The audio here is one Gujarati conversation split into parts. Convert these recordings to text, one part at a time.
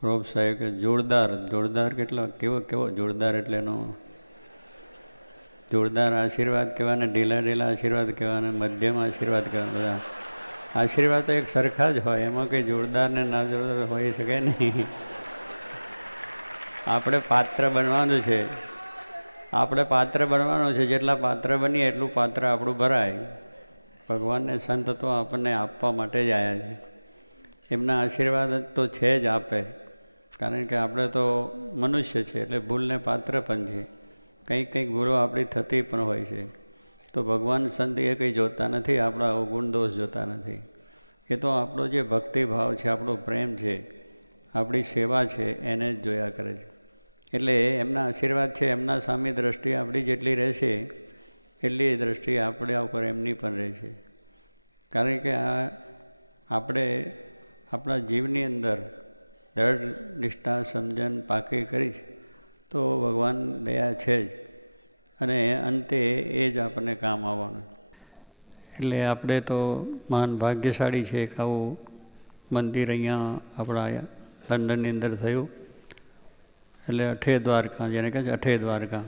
પ્રભુ સાહેબ કે જોરદાર કેટલો કેવો જોરદાર એટલે એનો જોરદાર આશીર્વાદ કહેવાને, ઢીલા આશીર્વાદ કહેવાને, મધ્યમ આશીર્વાદ કહેવાના, બધા આશીર્વાદ તો એક સરખા જ હોય, એમાં કંઈ જોરદાર ને ના જોરદાર હોઈ શકે નહીં. આપણે પાત્ર બનવાનું છે, જેટલા પાત્ર બનીએ એટલું પાત્ર આપણું ભરાય. ભગવાનને સંત તો આપણને આપવા માટે જ આવ્યા છે, એમના આશીર્વાદ તો છે જ આપે, કારણ કે આપણે તો મનુષ્ય છે એટલે ભૂલને પાત્ર પણ છે, કંઈક ભૂલો આપણી થતી પણ હોય છે. તો ભગવાન સંત એ કંઈ જોતા નથી, આપણા અવગુણ દોષ જોતા નથી. એ તો આપણો જે ભક્તિભાવ છે, આપણો પ્રેમ છે, આપણી સેવા છે, એને જ જોયા કરે છે. એટલે એમના આશીર્વાદ છે, એમના સામે દ્રષ્ટિ આપણી જેટલી રહેશે એટલી દ્રષ્ટિ આપણા ઉપર એમની પણ રહેશે. કારણ કે આપણે આપણા જીવની અંદર દૃઢ નિષ્ઠા સમજણ પાકી કરી છે તો ભગવાન દયા છે જ, અને અંતે એ જ આપણને કામ આવવાનું. એટલે આપણે તો મહાન ભાગ્યશાળી છે કે આવું મંદિર અહીંયા આપણા લંડનની અંદર થયું. એટલે અઠે દ્વારકા, જેને કહે છે અઠે દ્વારકા,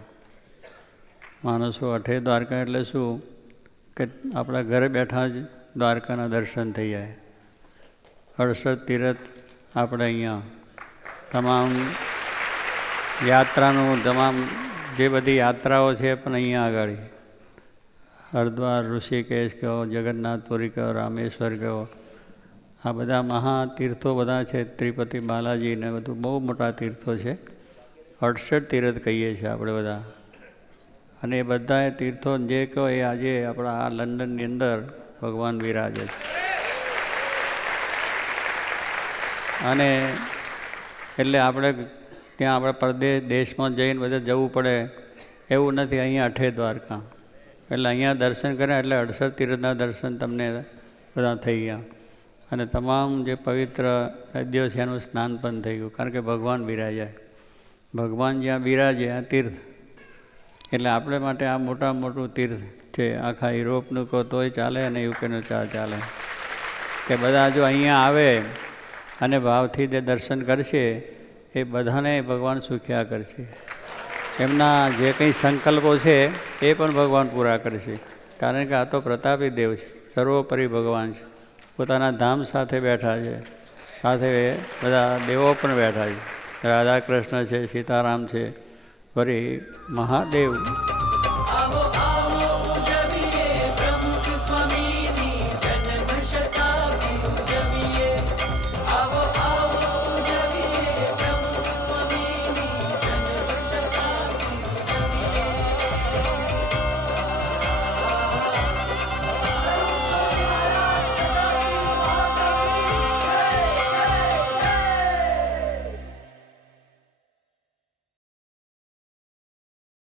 માણસો અઠે દ્વારકા એટલે શું કે આપણા ઘરે બેઠા જ દ્વારકાના દર્શન થઈ જાય. 68 તીર્થ આપણે અહીંયા તમામ યાત્રાનું જે બધી યાત્રાઓ છે પણ અહીંયા આગળ હરિદ્વાર, ઋષિકેશ કહો, જગન્નાથપુરી કહો, રામેશ્વર કહો, આ બધા મહાતીર્થો બધા છે, તિરુપતિ બાલાજી ને બધું બહુ મોટા તીર્થો છે. 68 તીર્થ કહીએ છીએ આપણે બધા. અને એ બધા તીર્થો જે કહો એ આજે આપણા આ લંડનની અંદર ભગવાન બિરાજે છે. અને એટલે આપણે ત્યાં આપણે દેશમાં જઈને બધે જવું પડે એવું નથી. અહીંયા અઠે દ્વારકા એટલે અહીંયા દર્શન કર્યા એટલે 68 તીર્થના દર્શન તમને બધા થઈ ગયા. અને તમામ જે પવિત્ર નદીઓ છે એનું સ્નાન પણ થઈ ગયું, કારણ કે ભગવાન બિરાજ્યા. ભગવાન જ્યાં બિરાજે આ તીર્થ, એટલે આપણે માટે આ મોટું તીર્થ છે. આખા યુરોપનું કહો તોય ચાલે અને યુકેનું ચાલે, કે બધા જો અહીંયા આવે અને ભાવથી જે દર્શન કરશે એ બધાને ભગવાન સુખ્યા કરશે. એમના જે કંઈ સંકલ્પો છે એ પણ ભગવાન પૂરા કરશે, કારણ કે આ તો પ્રતાપી દેવ છે, સર્વોપરી ભગવાન છે. પોતાના ધામ સાથે બેઠા છે, સાથે બધા દેવો પણ બેઠા છે. રાધા કૃષ્ણ છે, સીતારામ છે, ફરી મહાદેવ